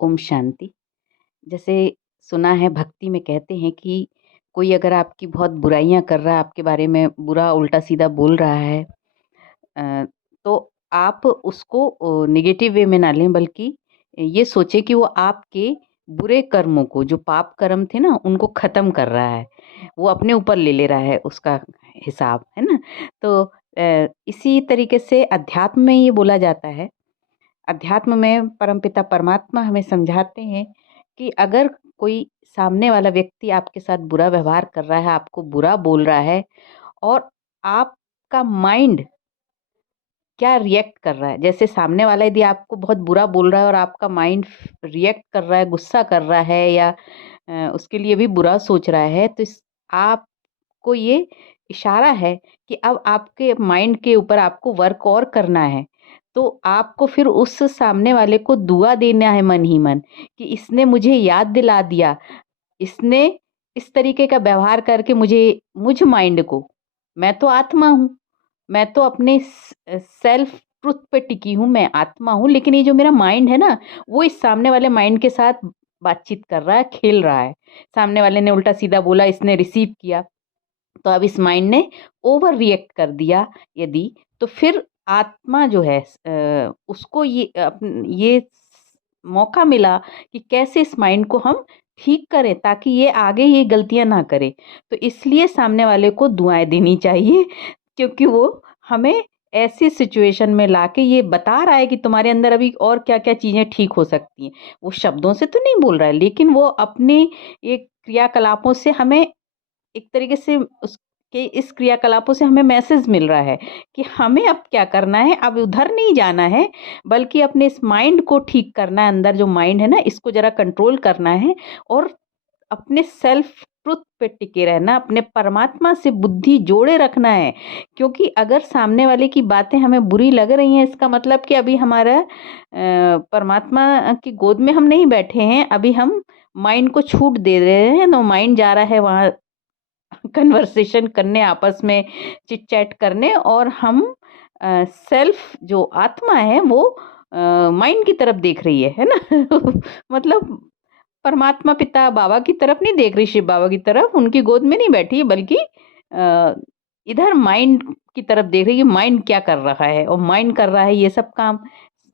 ओम शांति। जैसे सुना है भक्ति में कहते हैं कि कोई अगर आपकी बहुत बुराइयां कर रहा है, आपके बारे में बुरा उल्टा सीधा बोल रहा है, तो आप उसको नेगेटिव वे में ना लें, बल्कि ये सोचें कि वो आपके बुरे कर्मों को, जो पाप कर्म थे ना, उनको खत्म कर रहा है। वो अपने ऊपर ले ले रहा है उसका हिसाब, है ना। तो इसी तरीके से अध्यात्म में ये बोला जाता है। अध्यात्म में परमपिता परमात्मा हमें समझाते हैं कि अगर कोई सामने वाला व्यक्ति आपके साथ बुरा व्यवहार कर रहा है, आपको बुरा बोल रहा है, और आपका माइंड क्या रिएक्ट कर रहा है। जैसे सामने वाला यदि आपको बहुत बुरा बोल रहा है और आपका माइंड रिएक्ट कर रहा है, गुस्सा कर रहा है, या उसके लिए भी बुरा सोच रहा है, तो आपको ये इशारा है कि अब आपके माइंड के ऊपर आपको वर्क और करना है। तो आपको फिर उस सामने वाले को दुआ देना है मन ही मन, कि इसने मुझे याद दिला दिया, इसने इस तरीके का व्यवहार करके मुझ माइंड को, मैं तो आत्मा हूँ, मैं तो अपने सेल्फ ट्रुथ पे टिकी हूँ, मैं आत्मा हूँ, लेकिन ये जो मेरा माइंड है ना, वो इस सामने वाले माइंड के साथ बातचीत कर रहा है, खेल रहा है। सामने वाले ने उल्टा सीधा बोला, इसने रिसीव किया, तो अब इस माइंड ने ओवर रिएक्ट कर दिया यदि, तो फिर आत्मा जो है, उसको ये मौका मिला कि कैसे इस माइंड को हम ठीक करें, ताकि ये आगे ये गलतियां ना करे। तो इसलिए सामने वाले को दुआएं देनी चाहिए, क्योंकि वो हमें ऐसी सिचुएशन में लाके ये बता रहा है कि तुम्हारे अंदर अभी और क्या क्या चीज़ें ठीक हो सकती हैं। वो शब्दों से तो नहीं बोल रहा है, लेकिन वो अपने ये क्रियाकलापों से हमें एक तरीके से उसके इस क्रियाकलापों से हमें मैसेज मिल रहा है कि हमें अब क्या करना है। अब उधर नहीं जाना है, बल्कि अपने इस माइंड को ठीक करना है। अंदर जो माइंड है ना, इसको जरा कंट्रोल करना है, और अपने सेल्फ ट्रुथ पे टिके रहना, अपने परमात्मा से बुद्धि जोड़े रखना है। क्योंकि अगर सामने वाले की बातें हमें बुरी लग रही हैं, इसका मतलब कि अभी हमारा परमात्मा की गोद में हम नहीं बैठे हैं, अभी हम माइंड को छूट दे रहे हैं। तो माइंड जा रहा है वहाँ कन्वर्सेशन करने, आपस में चिट चैट करने, और हम सेल्फ जो आत्मा है वो माइंड की तरफ देख रही है ना। मतलब परमात्मा पिता बाबा की तरफ नहीं देख रही, शिव बाबा की तरफ, उनकी गोद में नहीं बैठी है, बल्कि अ, इधर माइंड की तरफ देख रही है, माइंड क्या कर रहा है, और माइंड कर रहा है ये सब काम।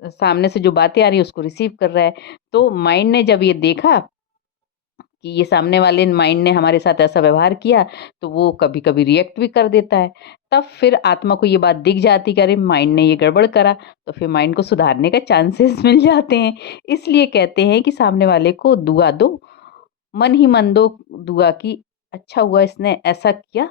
सामने से जो बातें आ रही है उसको रिसीव कर रहा है। तो माइंड ने जब ये देखा कि ये सामने वाले माइंड ने हमारे साथ ऐसा व्यवहार किया, तो वो कभी कभी रिएक्ट भी कर देता है। तब फिर आत्मा को ये बात दिख जाती कि अरे माइंड ने ये गड़बड़ करा, तो फिर माइंड को सुधारने का चांसेस मिल जाते हैं। इसलिए कहते हैं कि सामने वाले को दुआ दो, मन ही मन दो दुआ की, अच्छा हुआ इसने ऐसा किया,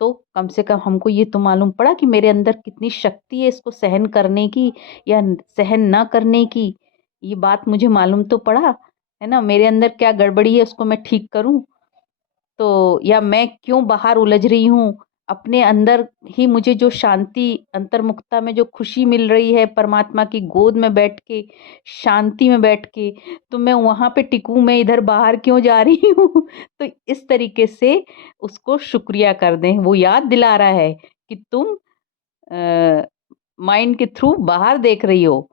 तो कम से कम हमको ये तो मालूम पड़ा कि मेरे अंदर कितनी शक्ति है इसको सहन करने की या सहन ना करने की। ये बात मुझे मालूम तो पड़ा, है ना। मेरे अंदर क्या गड़बड़ी है उसको मैं ठीक करूं, तो या मैं क्यों बाहर उलझ रही हूँ अपने अंदर ही। मुझे जो शांति, अंतर्मुखता में जो खुशी मिल रही है परमात्मा की गोद में बैठ के, शांति में बैठ के, तो मैं वहां पे टिकूं, मैं इधर बाहर क्यों जा रही हूँ। तो इस तरीके से उसको शुक्रिया कर दें। वो याद दिला रहा है कि तुम माइंड के थ्रू बाहर देख रही हो,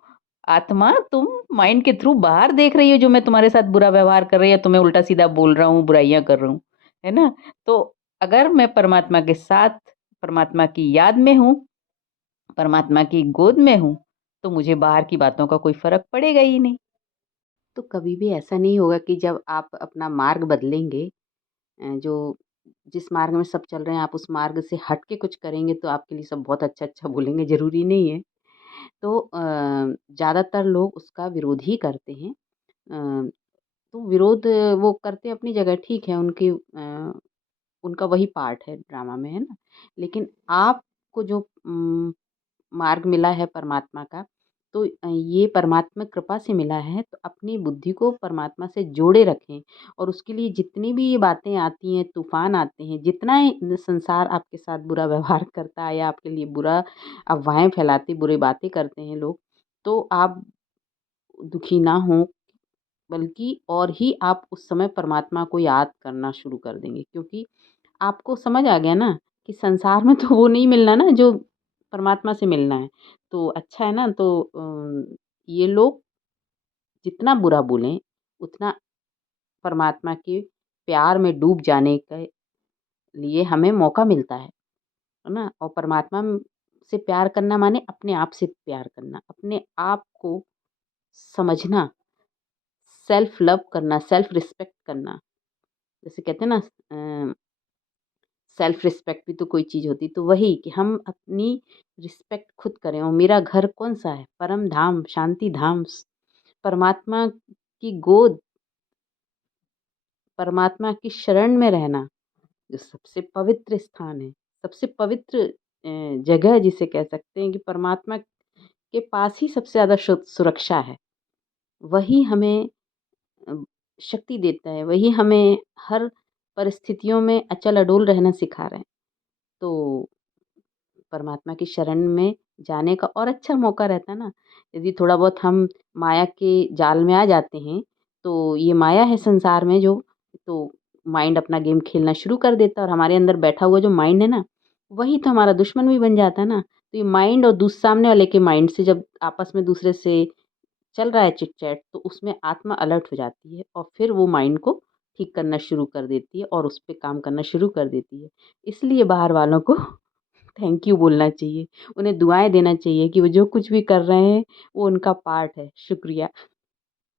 आत्मा तुम माइंड के थ्रू बाहर देख रही हो, जो मैं तुम्हारे साथ बुरा व्यवहार कर रही है, तुम्हें उल्टा सीधा बोल रहा हूँ, बुराइयां कर रहा हूँ, है ना। तो अगर मैं परमात्मा के साथ, परमात्मा की याद में हूँ, परमात्मा की गोद में हूँ, तो मुझे बाहर की बातों का कोई फर्क पड़ेगा ही नहीं। तो कभी भी ऐसा नहीं होगा कि जब आप अपना मार्ग बदलेंगे, जो जिस मार्ग में सब चल रहे हैं, आप उस मार्ग से हट के कुछ करेंगे तो आपके लिए सब बहुत अच्छा अच्छा बोलेंगे, जरूरी नहीं है। तो ज़्यादातर लोग उसका विरोध ही करते हैं। अ, तो विरोध वो करते अपनी जगह ठीक है, उनका वही पार्ट है ड्रामा में, है ना। लेकिन आपको जो मार्ग मिला है परमात्मा का, तो ये परमात्मा कृपा से मिला है, तो अपनी बुद्धि को परमात्मा से जोड़े रखें। और उसके लिए जितनी भी ये बातें आती हैं, तूफान आते हैं, जितना ही संसार आपके साथ बुरा व्यवहार करता है या आपके लिए बुरा अफवाहें फैलाते, बुरी बातें करते हैं लोग, तो आप दुखी ना हों, बल्कि और ही आप उस समय परमात्मा को याद करना शुरू कर देंगे। क्योंकि आपको समझ आ गया ना कि संसार में तो वो नहीं मिलना ना जो परमात्मा से मिलना है। तो अच्छा है ना, तो ये लोग जितना बुरा बोलें उतना परमात्मा के प्यार में डूब जाने के लिए हमें मौका मिलता है ना? और परमात्मा से प्यार करना माने अपने आप से प्यार करना, अपने आप को समझना, सेल्फ लव करना, सेल्फ रिस्पेक्ट करना। जैसे कहते हैं ना सेल्फ रिस्पेक्ट भी तो कोई चीज़ होती है, तो वही कि हम अपनी रिस्पेक्ट खुद करें। और मेरा घर कौन-सा है? परम धाम, शांति धाम, परमात्मा की गोद, परमात्मा की शरण में रहना, जो सबसे पवित्र स्थान है, सबसे पवित्र जगह जिसे कह सकते हैं कि परमात्मा के पास ही सबसे ज़्यादा सुरक्षा है। वही हमें अ, शक्ति देता है, वही हमें हर परिस्थितियों में अचल अडोल रहना सिखा रहे हैं। तो परमात्मा की शरण में जाने का और अच्छा मौका रहता है ना। यदि थोड़ा बहुत हम माया के जाल में आ जाते हैं, तो ये माया है संसार में जो, तो माइंड अपना गेम खेलना शुरू कर देता है और हमारे अंदर बैठा हुआ जो माइंड है ना, वही तो हमारा दुश्मन भी बन जाता है ना। तो ये माइंड और सामने वाले के माइंड से जब आपस में दूसरे से चल रहा है चिट-चैट, तो उसमें आत्मा अलर्ट हो जाती है और फिर वो माइंड को ठीक करना शुरू कर देती है और उस पे काम करना शुरू कर देती है। इसलिए बाहर वालों को थैंक यू बोलना चाहिए, उन्हें दुआएँ देना चाहिए कि वो जो कुछ भी कर रहे हैं, वो उनका पार्ट है। शुक्रिया।